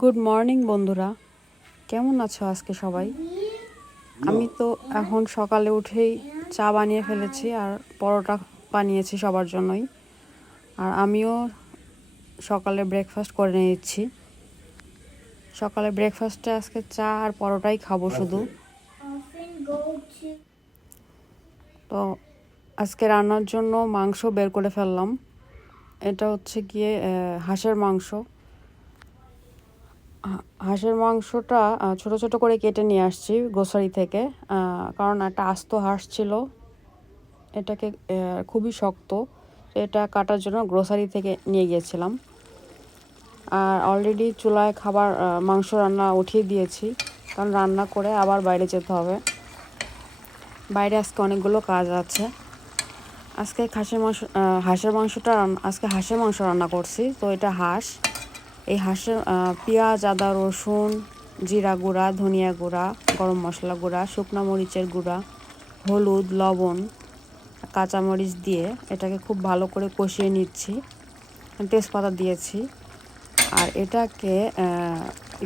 Good morning বন্ধুরা। কেমন আছো আজকে সবাই? আমি তো এখন সকালে উঠেই চা বানিয়ে ফেলেছি আর পরোটা বানিয়েছি সবার জন্যই। আর আমিও সকালে ব্রেকফাস্ট করে নিচ্ছি সকালে ব্রেকফাস্টে আজকে চা আর পরোটাই খাব শুধু। তো আজকে রান্নার জন্য মাংস বের করে ফেললাম। এটা হচ্ছে গিয়ে হাঁসের মাংস। হাঁসের মাংসটা ছোট ছোট করে কেটে নিয়ে আসছি গ্রোসারি থেকে। কারণ একটা আস্ত হাঁস ছিল, এটাকে খুবই শক্ত। এটা কাটার জন্য গ্রোসারি থেকে নিয়ে গিয়েছিলাম। আর অলরেডি চুলায় খাবার মাংস রান্না উঠিয়ে দিয়েছি। কারণ রান্না করে আবার বাইরে যেতে হবে। বাইরে আজকে অনেকগুলো কাজ আছে। আজকে খাসির মাংস হাঁসের মাংসটা আজকে হাঁসের মাংস রান্না করছি। তো এটা হাঁস। এই হাঁসের পেঁয়াজ, আদা, রসুন, জিরা গুঁড়া, ধনিয়া গুঁড়া, গরম মশলা গুঁড়া, শুকনো মরিচের গুঁড়া, হলুদ, লবণ, কাঁচামরিচ দিয়ে এটাকে খুব ভালো করে কষিয়ে নিচ্ছি। তেজপাতা দিয়েছি। আর এটাকে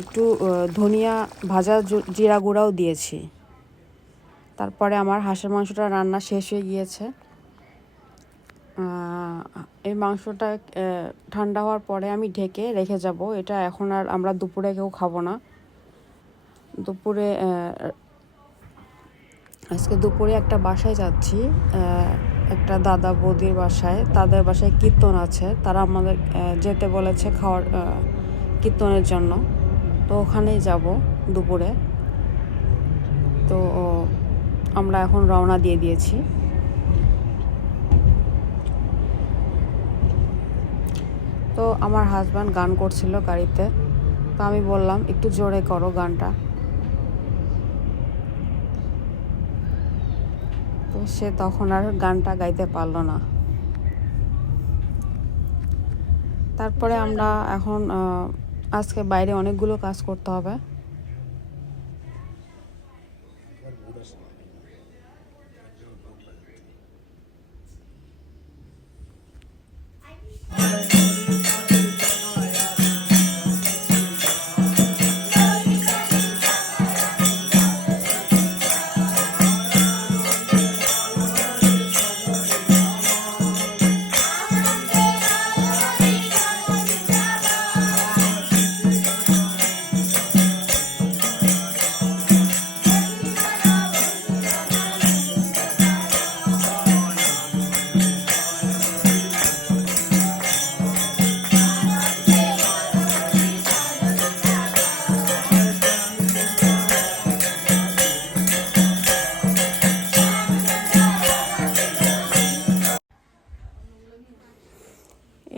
একটু ধনিয়া ভাজা জিরা গুঁড়াও দিয়েছি। তারপরে আমার হাঁসের মাংসটা রান্না শেষ হয়ে গিয়েছে। এই মাংসটা ঠান্ডা হওয়ার পরে আমি ঢেকে রেখে যাব। এটা এখন আর আমরা দুপুরে কেউ খাব না। দুপুরে আজকে দুপুরে একটা বাসায় যাচ্ছি একটা দাদা বৌদির বাসায়। তাদের বাসায় কীর্তন আছে। তারা আমাদের যেতে বলেছে খাওয়ার কীর্তনের জন্য। তো ওখানেই যাব দুপুরে। তো আমরা এখন রওনা দিয়ে দিয়েছি। তো আমার হাজব্যান্ড গান করছিল গাড়িতে। তো আমি বললাম, একটু জোরে করো গানটা। তো সে তখন আর গানটা গাইতে পারল না। তারপরে আমরা এখন আজকে বাইরে অনেকগুলো কাজ করতে হবে।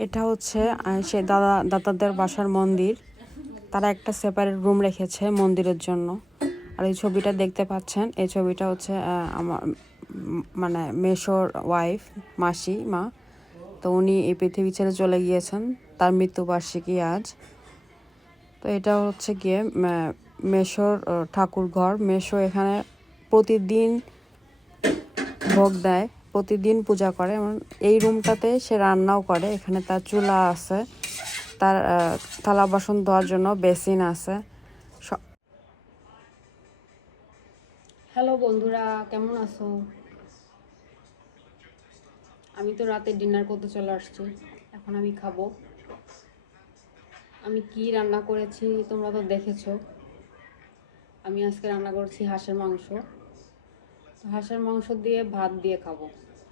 এটা হচ্ছে সে দাদা দাদাদের বাসার মন্দির। তারা একটা সেপারেট রুম রেখেছে মন্দিরের জন্য। আর এই ছবিটা দেখতে পাচ্ছেন, এই ছবিটা হচ্ছে আমার মানে মেশোর ওয়াইফ মাসি, মা। তো উনি এই পৃথিবী ছেড়ে চলে গিয়েছেন, তার মৃত্যুবার্ষিকী আজ। তো এটা হচ্ছে গিয়ে মেশোর ঠাকুর ঘর মেশো এখানে প্রতিদিন ভোগ দেয়। প্রতিদিন পূজা করে। এবং এই রুমটাতে সে রান্নাও করে। এখানে তার চুলা আছে। তার থালা বাসন ধোয়ার জন্য বেসিন আছে। হ্যালো বন্ধুরা, কেমন আছো? আমি তো রাতে ডিনার করতে চলে আসছি। এখন আমি খাব। আমি কি রান্না করেছি তোমরা তো দেখেছ। আমি আজকে রান্না করেছি হাঁসের মাংস। হাঁসের মাংস দিয়ে ভাত দিয়ে খাব।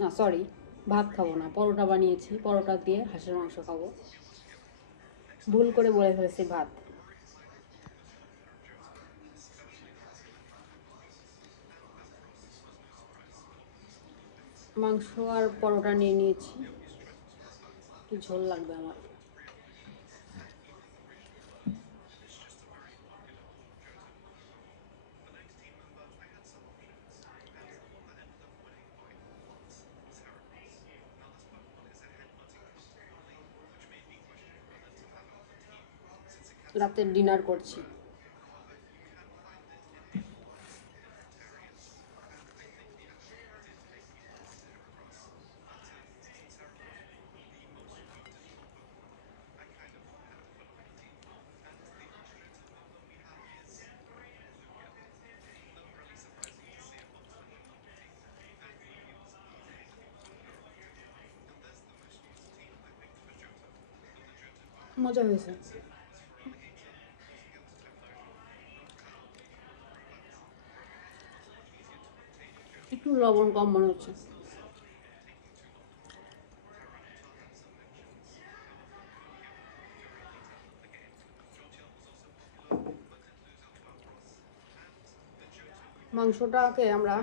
না সরি ভাত খাব না, পরোটা বানিয়েছি, পরোটা দিয়ে হাঁসের মাংস খাব। ভুল করে বলে ফেলেছি ভাত। মাংস আর পরোটা নিয়ে নিয়েছি। একটু ঝোল লাগবে আমার? রাতে ডিনার করছি। মজা হয়েছে। লবণ কম মনে হচ্ছে। মাংসটাকে আমরা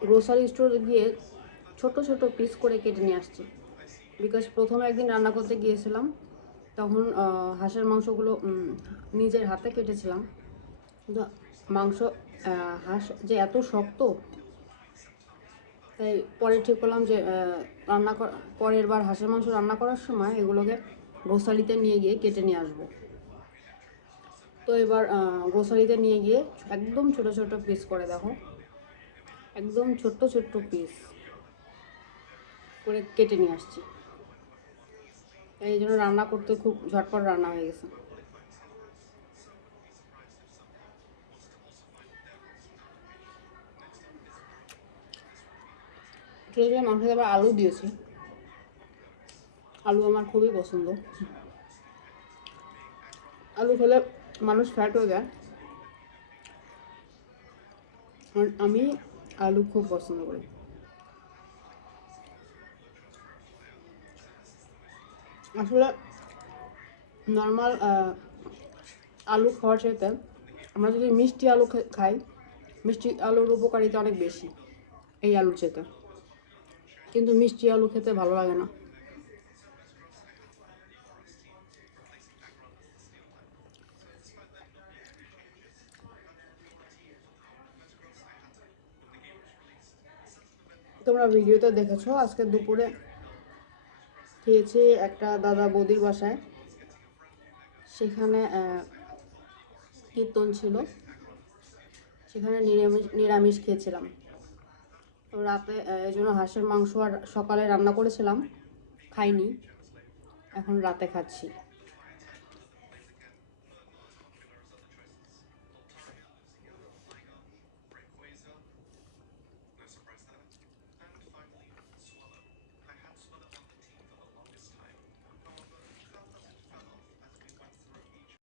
গ্রোসারি স্টোরে গিয়ে ছোট ছোট পিস করে কেটে নিয়ে আসছি। বিকজ প্রথমে একদিন রান্না করতে গিয়েছিলাম তখন হাঁসের মাংসগুলো নিজের হাতে কেটেছিলাম। কিন্তু মাংস হাঁস যে এত শক্ত, তাই পরে ঠিক করলাম যে রান্না পরের বার হাঁসের মাংস রান্না করার সময় এগুলোকে গ্রোসারিতে নিয়ে গিয়ে কেটে নিয়ে আসব। তো এবার গ্রোসারিতে নিয়ে গিয়ে একদম ছোট ছোট পিস করে দেখো। একদম ছোট্ট ছোট্ট পিস করে কেটে নিয়ে আসছি। এই জন্য রান্না করতে খুব ঝটপট রান্না হয়ে গেছে। মাংসতে আবার আলু দিয়েছি, আলু আমার খুবই পছন্দ। আলু খেলে মানুষ ফ্যাট হয়ে যায়। আমি আলু খুব পছন্দ করি। আসলে নর্মাল আলু খাওয়ার চাইতে আমরা যদি মিষ্টি আলু খাই, মিষ্টি আলুর উপকারিতা অনেক বেশি এই আলুর চাইতে। কিন্তু মিষ্টি আলু খেতে ভালো লাগে না। তোমরা ভিডিওতে দেখেছ, আজকে দুপুরে খেয়েছি একটা দাদা বৌদির বাসায়। সেখানে কীর্তন ছিল। সেখানে নিরামিষ নিরামিষ খেয়েছিলাম। তো রাতে এই জন্য হাঁসের মাংস আর সকালে রান্না করেছিলাম। খাইনি। এখন রাতে খাচ্ছি।